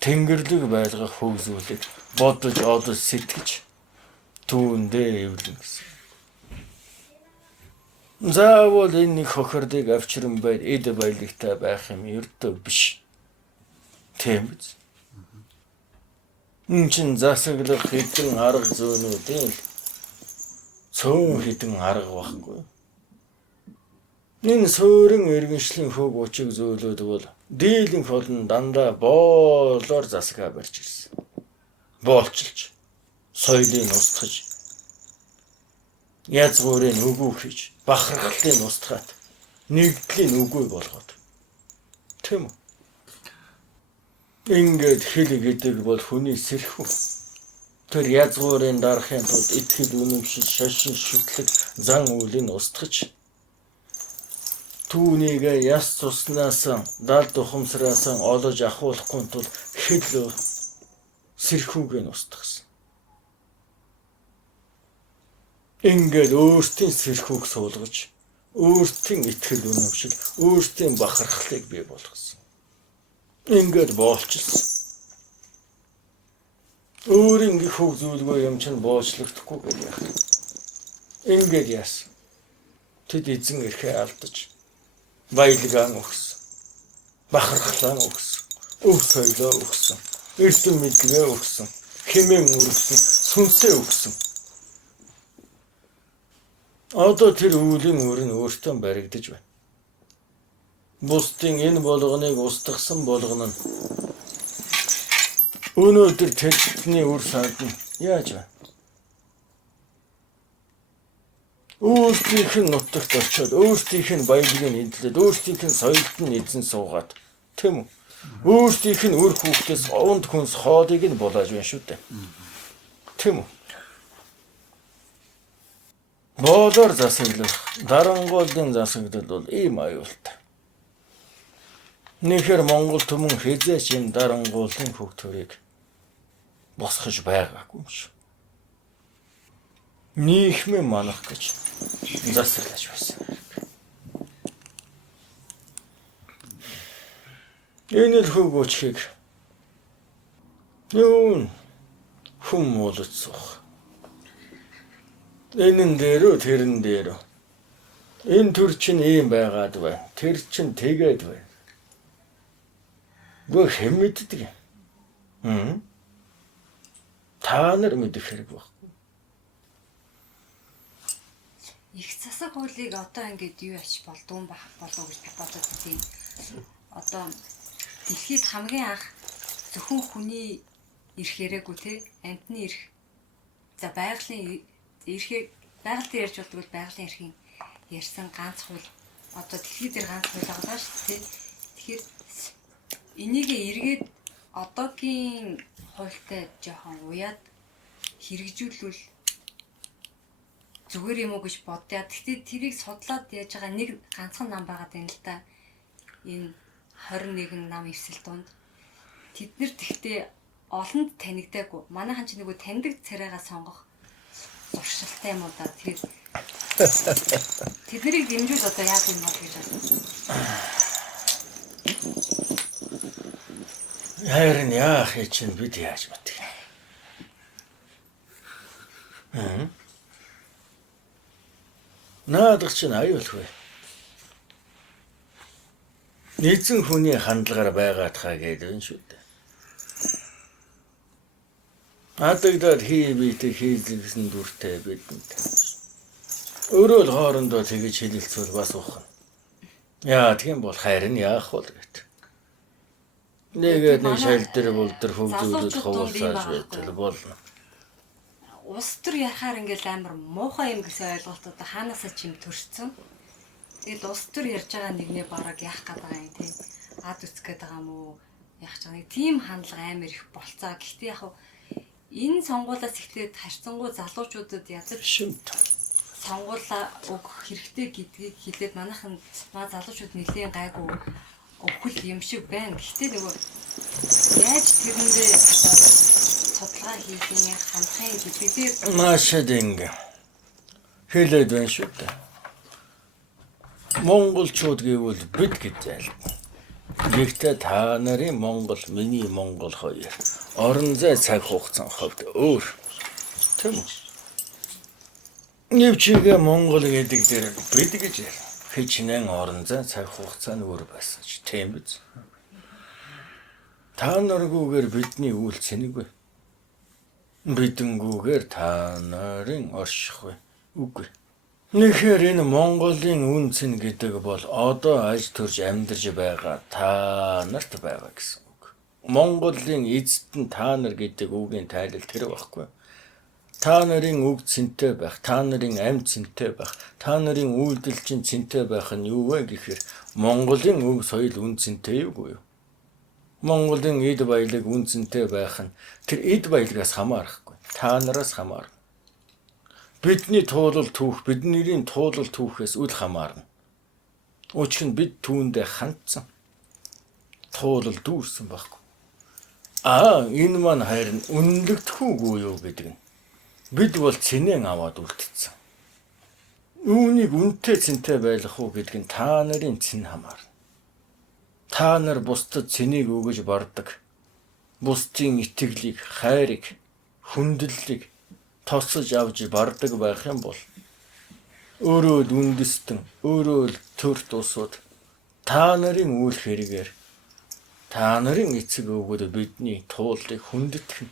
тэнгэрлэг байлгах хөгжүүлэг бодож, одож, сэтгэж түүндээ эвлэн гэсэн. Заавал энэ нэг хохирдыг авчран байд эд баялагтай байх юм ердөө биш. Тийм биз? Энэ чинь засаглах хэдэн арга зөөнүүдийн цөөн хэдэн арга байхгүй. Энэ суурин иргэншлийн хөг учиг зөөлөд бол дийлэнх олон дандаа боолоор засгаа барьж ирсэн. Боолчилж, соёлыг устгаж, язгуурыг үгүй хийж, бахархлыг устгаад, нэгдлийн үгүй болгоод. Тийм үү? Ингээд хэл гэдэг бол хүний сэрхүү. Тэр язгуурын дарахын тулд итгэл үнэмшил, шашин шүтлэг, зан үйлийг устгаж, түүнийг яс цуснаас, далд ухамсараас олож ахуулахгүй тул хэл сэрхүүг нь устгасан. Ингээд өөртөө сэрхүүг суулгаж, өөртөө итгэл үнэмшил, өөртөө бахархлыг бий болгосон. Ингээд боолчилсан. Өөрийн гих хөг зүйлгүй юм чинь боочлогдохгүй гэж яах. Ингээд яасан. Тэд эзэн эрхээ алдаж, баялагаа өгсөн, бахархлаа өгсөн, өв соёлоо өгсөн, эрдэм мэдлэгээ өгсөн, хэмээн өргөсөн, сүнсээ өгсөн. Одоо тэр үүлийн үр нь өөртөө баригдаж байна. Бусдын энэ болгоныг устгасан болгоно нь өнөөдөр тэдний үр санд нь яаж байна? Өөртөөх нь нутагт очиод, өөртөөх нь баялагыг эдлээд, өөртөөх нь соёлд нь эзэн суугаад, тийм үү? Өөртөөх нь үр хүүхдээс онд хүнс хоолыг нь булааж байна шүү дээ. Тийм үү? Боолоор засаглах, дарангуулын засаглал бол ийм аюултай. Нэхэр Монгол түмэн хязгаач энэ дарангуулын хөг төрийг босгож байгаагүй юм шүү. Нийгмээ манах гэж засаглаж байсан. Энэ л хөг учгийг юун хүм муулж суух. Энэ дээрөө тэрэн дээрөө. Энэ төр чинь ийм байгаад байна. Тэр чинь тэгээд байна. Гөө хэн мэддэг юм? Та нар мэдэх хэрэг байхгүй. их засаг хуулийг одоо ингээд юу ач болдгүй болов гэж би бодод тийм. Одоо дэлхийд хамгийн анх зөвхөн хүний эрх яриаггүй те амьтны эрх. За байгалийн эрхийг байгаль дээр ярьж болдог бол байгалийн эрхийн ярьсан ганц хууль одоо дэлхий дээр ганц хууль байгаа шүү дээ. Тэгэхээр энийг эргээд одоогийн хуультай жоохон уяад хэрэгжүүлвэл зүгээр юм уу гэж бодъя. Гэхдээ тэрийг судлаад яаж байгаа нэг ганцхан нам байгаад байна л да. Энэ 21 нам эвсэл дунд. Тэд нар тэгтээ олонд танигдаагүй. Манайхан ч нөгөө таньдаг царайгаа сонгох зуршилтай юм уу да. Тэгээд тэднийг дэмжүүл одоо яах юм бол гэж байна. Харин яах юм чинь бид яаж мэдэх юм. Наадах чинь аюулгүй. Нийцэн хүний хандлагаар байгаатхаа гэдэг нь шүү дээ. Адагдаад хийбийтэй хийлгсэн дүртэй бидэнд. Өөрөө л хоорондоо тэгж хэлэлцвэл бас ухна. Яа тийм бол харин яах вэ гэдэг. Нэгээд нэг шал дээр болдор хөвдөлд хавуулсааж байтал болно. Улс төр ярахаар ингээл амар муухай юм гэсэн ойлголт одоо хаанасаа ч юм төрсөн. Тэгэл улс төр ярьж байгаа нэгнээ бараг яах гээд байгаа юм тийм. Ад үсэх гээд байгаа юм уу? Яах ч нэг тийм хандлага амар их болцоо. Гэхдээ яг энэ сонгуулиас эхлээд харьцангуй залуучуудад язаж Шимт. сонгуулаа өгөх хэрэгтэй гэдгийг хэлээд манайхан залуучууд нэлийн гайгүй өвхөл юм шиг байна. Гэхдээ нөгөө яаж тэрэндээ одоо судалгаа хийх юм хандхын гэдгээр Машад ингэ. Хэлээд байна шүү дээ. Монголчууд гэвэл бид гэж зайлтна. Гэхдээ та нарын Монгол, миний Монгол хоёр орон зай цаг хугацааны хувьд өөр. Тийм үү? Нэвчигээ Монгол гэдэг дээр бид гэж хичнээн орон зай цаг хугацааны өөр байсан ч тийм биз. Та наргүйгээр бидний үйл цэнэггүй. Бидэнгүүгээр та нарын оршихгүй. Үгүй. Нэхэр энэ Монголын үн цэн гэдэг бол одоо аж төрж амьдарч байгаа та нарт байгаа гэсэн үг. Монголын эзэд нь та нар гэдэг үгийн тайлал тэр байхгүй. Та нарын үг цэнтэй байх, та нарын амьд цэнтэй байх, та нарын үйлдэл чинь цэнтэй байх нь юу вэ гэхээр Монголын үг соёл үн цэнтэй юу? Монголын эд баялаг үн цэнтэй байх нь тэр эд баялагаас хамаарахгүй. Та нараас хамаарна. Бидний туулал түүх, бидний туулал түүхээс үл хамаарна. Учир нь бид түүндээ хандсан. Туулал дүүрсэн байхгүй. Энэ маань харин үнэлэгдэхүүгүй юу гэдэг нь. Бид бол цэнэн аваад үлдсэн. Үүнийг үнэтэй цэнтэй байлгах уу гэдэг нь та нарын цэн хамаарна. Та нар бусдад цэнийг өгөж бардаг. Бусдын итгэлийг, хайрыг, хүндлэлийг тосож авч бардаг байх юм бол өөрөө л үндэстэн, өөрөө л төрт усууд та нарын үйл хэрэгээр та нарын эцэг өвгөд бидний тууллыг хүндэтгэн.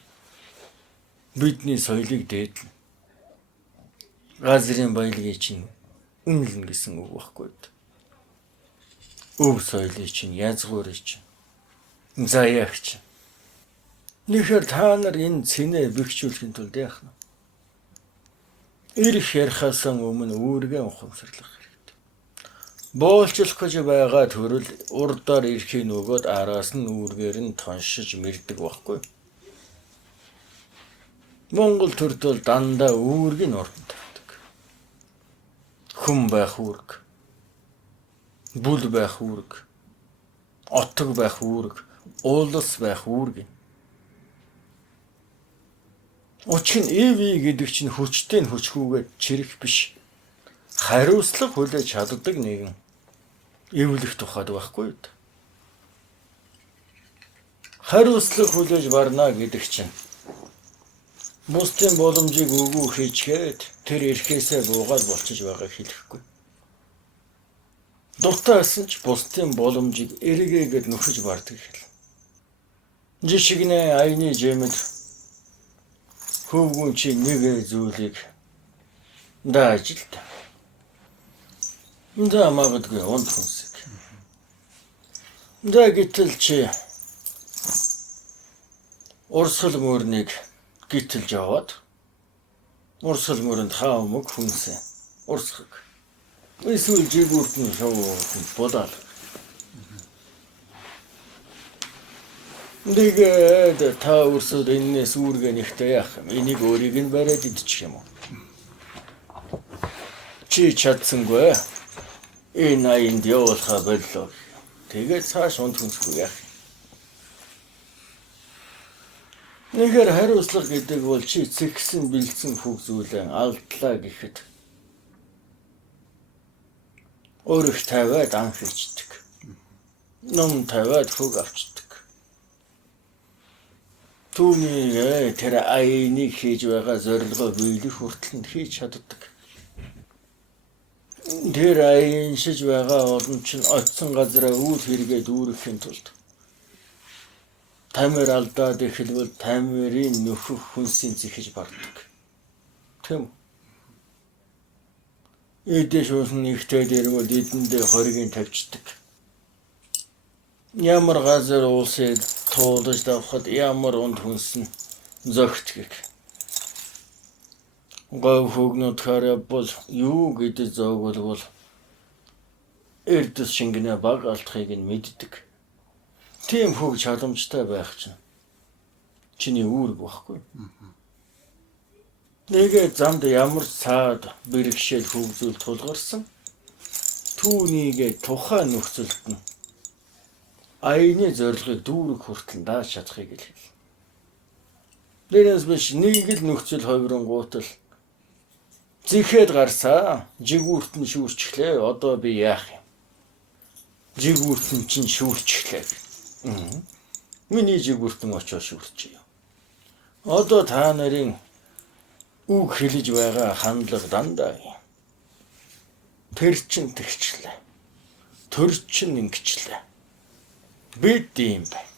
Бидний соёлыг дээдлэн. Газрын баялагийг чинь үнэлнэ гэсэн үг байхгүй. Өв соёлыг чинь язгуурыг чинь заяаг чинь. Нэхэр та нар энэ цэнэ бэхжүүлэхийн тулд яах нь? Ирэх ярихаас өмнө үүргээ ухамсарлах хэрэгтэй. Боолчлох гэж байгаа төрөл урдаар ирэхийг нөгөөд араас нь үүргээр нь тоншиж мэрдэг байхгүй. Монгол төрд бол дандаа үүргийн ордон тавьдаг. Хүн байх үүрэг, бүл байх үүрэг, отог байх үүрэг, улс байх үүрэг. Учир нь EV гэдэг чинь хүчтэй нь хүчгүйгээд чирэх биш. Хариуцлага хүлээж чаддаг нэгэн эвлэх тухайд байхгүй юу? Хариуцлага хүлээж барна гэдэг чинь бусдын боломжийг өгөө хийчгээд тэр эрхээсээ буугаад болчих байгааг хэлэхгүй. Дуртайсан ч бусдын боломжийг эргээгээд нөхөж бардаг хэл. Жишгнээ айны жимэл хөвгүн чи нэг зүйлийг даажилт. За магадгүй онд хүнсэг. За гэтэл чи урсгал мөрнийг гítэлж яваад урсгал мөрөнд хаа өмг хүнсэ урсгаг. Эсвэл жигүүрт нь шоуурт бодаал. Тэгээд та өрсөд энэс үүргээ нэгтэй яах юм? Энийг өөрийг нь бариад идчих юм уу? Чи чадсангүй. Энэ аянд явуулахаа боллоо. Тэгээд цааш унд хүнсгүй яах юм? Нэгээр хариуцлага гэдэг бол чи цэгсэн бэлдсэн хүүг зүйлэн алдлаа гэхэд өөрөөх тавиад ан хийчдэг. Ном тавиад хүүг авчдаг. Түүний тэр аяныг хийж байгаа зорилгоо биелэх хүртэл нь хийж чаддаг. Тэр аян шиж байгаа олон чинь очсон газараа үйл хэрэгэд үүрэхин тулд тамир алдаад эхэлвэл тамирын нөхөх хүнсийн зэхэж барддаг. Тэм. Эдэж усан нэгтэй дэрвэл эдэндээ хорийг тавьчдаг. Ямар газар улсыг туулж давхад ямар унд хүнс нь зөгтгөх. Гов хөгнөд харабол юу гэдэг зоогвол эрдэс шингэнэ баг алдахыг нь мэддэг. Тийм хөг чадамжтай байх чинь чиний үүрэг багхгүй. Нэгэ замд ямар цаад бэрхшээл хөгжүүл тулгарсан түүнийг тухайн нөхцөлд нь аяны зорилгыг дүүрэг хүртэл дааж чадахыг хэлээ. Дээрээс биш нэг л нөхцөл ховронгуут л зэхэд гарсаа жигүүрт нь шүүрчихлээ. Одоо би яах юм? Жигүүрт нь чинь шүүрчихлээ. Миний жигүүрт нь очиж шүүрчихье. Одоо та нарын үг хэлж байгаа хандлага дандаа юм. Тэр чин тэгчлээ. Төр чин ингэчлээ. Бид юм байна.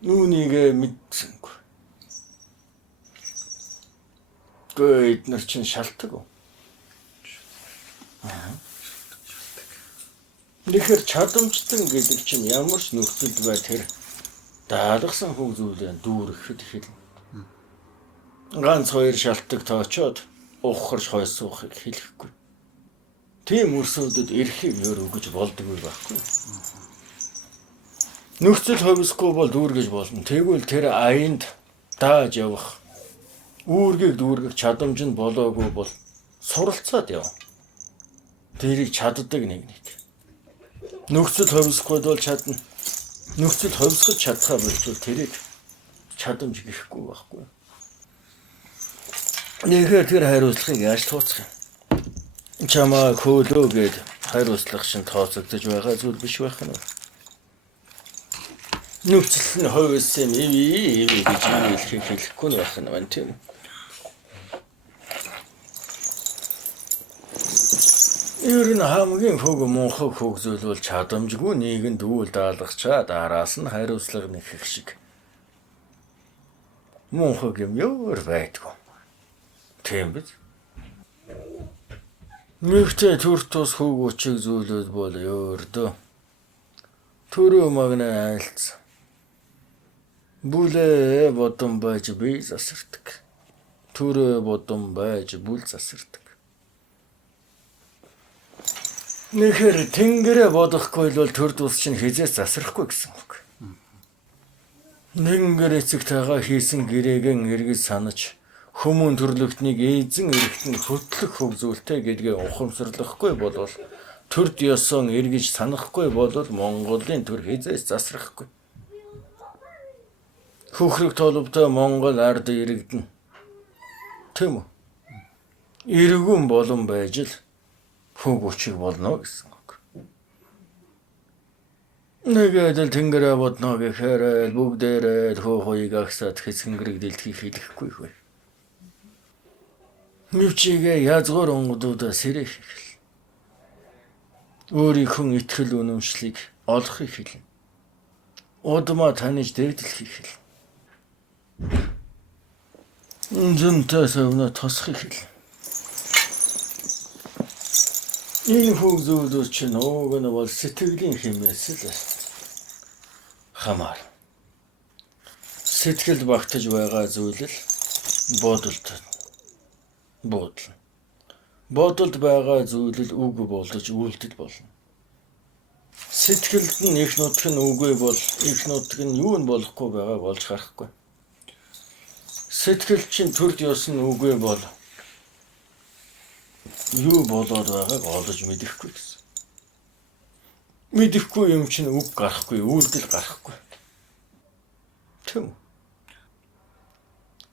Нүунийг мэдсэнгүй. Гээд нар чин шалтдаг уу? Нэхэр чадамжтан гэдэг чинь ямар ч нөхцөлд бай тэр даалгасан хөг зүйлээ дүүрэхэд хэлнэ. Ганц хоёр шалтдаг тоочоод ухарж хойсуухыг хэлэхгүй. Тийм өрсөлдөд эрхийг өөр өгж болдоггүй байхгүй. Нөхцөл ховсгүй бол дүүргэж болно. Тэгвэл тэр аянд дааж явах үүргийг дүүргэх чадамж нь болоогүй бол суралцаад яв. Тэрийг чаддаг нэг. Нөхцөл ховсгүй бол чадна. Нөхцөл ховсгож чадхаа болчвол тэрийг чадамж гэхгүй байхгүй. Нэгээр тэр хариуцлагыг яаж тооцох юм? Чамаа хөөлөө гэд хариуцлага шин тооцогдож байгаа зүйл биш байх нь. Нөхцөл нь ховсон эви гэж хэлэхгүй нь байх нь тийм. Ер нь хамгийн хөг мунхаг хөг зүйл бол чадамжгүй нийгэнд үйл даалгачаа дараас нь хариуцлага нэхэх шиг. Мунхаг юм өөр байдгүй. Тийм биз? Нэгтэй төр тус хөг учиг зүйлүүд бол өөрдөө төрөө магнаа айлц. Бүлээ бодон байж бие засардаг. Төрөө бодон байж бүл засардаг. Нэхэр тэнгэрэ бодохгүй бол төр тус чинь хизээс засрахгүй гэсэн үг. Нэнгэр эцэгтэйгээ хийсэн гэрээгэн эргэж санаж хүмүүн төрлөختнийг эзэн эргэтэн хөтлөх хөг зүйлтэй гэдгээ ухамсарлахгүй болвол төрд ёсон эргэж санахгүй болвол Монголын төр хизээс засрахгүй. Хөхрөг толбтой Монгол ард иргэдэн. Тэм үү? Иргэн болон байж л хөг учиг болно гэсэн үг. Нэгээд л тэнгэрэ бодно гэхээр бүгдээрээ хөөхөйг агсаад хэсгэнгэрэг дэлхийг хэлэхгүй хөө. Нүчигээ язгуур онгодуудаа сэрэх хэл. Өөрийнхөө итгэл үнэмшлийг олохыг хэлнэ. Удмаа таних дэгдэлхийг хэл. Зөнтэй савна тосхийг хэл. Энэ хөг зүйлүүд чинь уг нь бол сэтгэлийн хэмээс л хамаар. Сэтгэл багтаж байгаа зүйл л бодолд. Бодолд байгаа зүйлэл үг болж үйлдэл болно. Сэтгэлд нь их нутг нь үгүй бол их нутг нь юу нь болохгүй байгаа болж харахгүй. Сэтгэл чинь төрд ёсон үгүй бол юу болоод байгааг олж мэдэхгүй гэсэн. Мэдэхгүй юм чинь үг гарахгүй, үйлдэл гарахгүй. Тэм.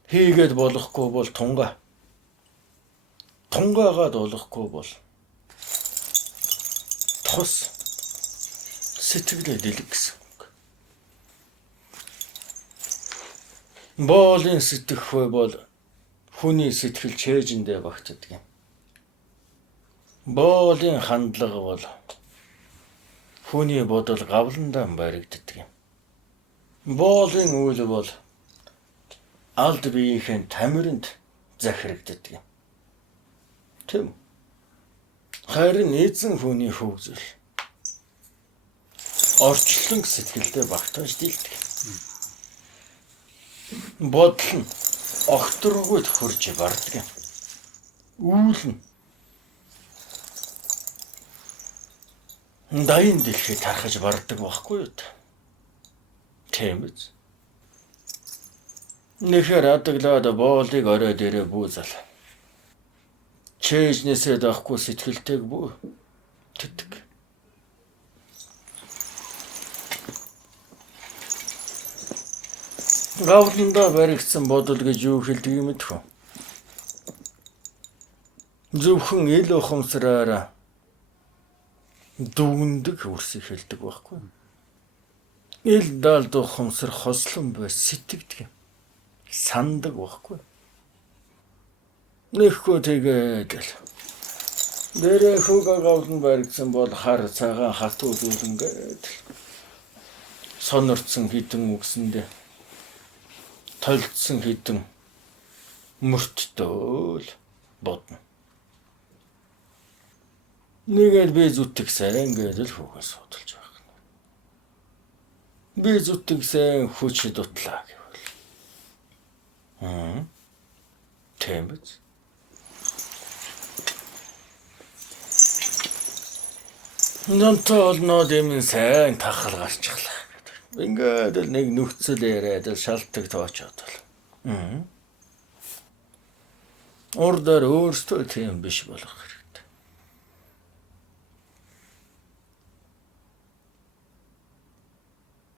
Хийгээд болохгүй бол тунгаа. Тунгаагаад болохгүй бол тус сэтгэлээ дэлг гэсэн үг. Боолын сэтгэхүй бол хүний сэтгэл чэйжэндээ багтдаг юм. Боолын хандлага бол хүний бодол гавландаа баригддаг юм. Боолын үйл бол алд биеийн тамиринд захирагддаг юм. Тэм. Харин эзэн хүний хөвгөл орчлон сэтгэлдээ багтааж дийлдэг. Бодол нь огторгүйд хурж бардаг юм. Үйл нь дайын дэлхийд тархаж бардаг байхгүй юу? Тийм биз. Нэхэр адаглаад боолыг орой дээрээ бүүзэл. Чэйжнээсээ дахгүй сэтгэлтэйг бүү тэтг. Гавландаа баригдсан бодол гэж юу хэлдэг юм бэ? Зөвхөн ил ухамсараараа дүгндэг үрсийг хэлдэг байхгүй. Ил даалд ухамсар хослон бай сэтгэдэг юм. Сандаг байхгүй. Нэхгүй тэгээд л. Дээрээ хүүгээ гавлан баригдсан бол хар цагаан хат үзүүлэнгээд сонорцсон хитэн үгсэндээ толдсон хитэн мөртдөөл бодно. Нэгэд би зүтг сайн гэдэл хүүгээ судалж байна. Би зүтг сайн хүч дутлаа гэвэл. Тийм биз? Нантаа олноод юм сайн тахал гарчихлаа. Ингээд л нэг нөхцөл яриад л шалтгаан тоочоод бол. Ордоор өөртөө тийм биш болох хэрэг.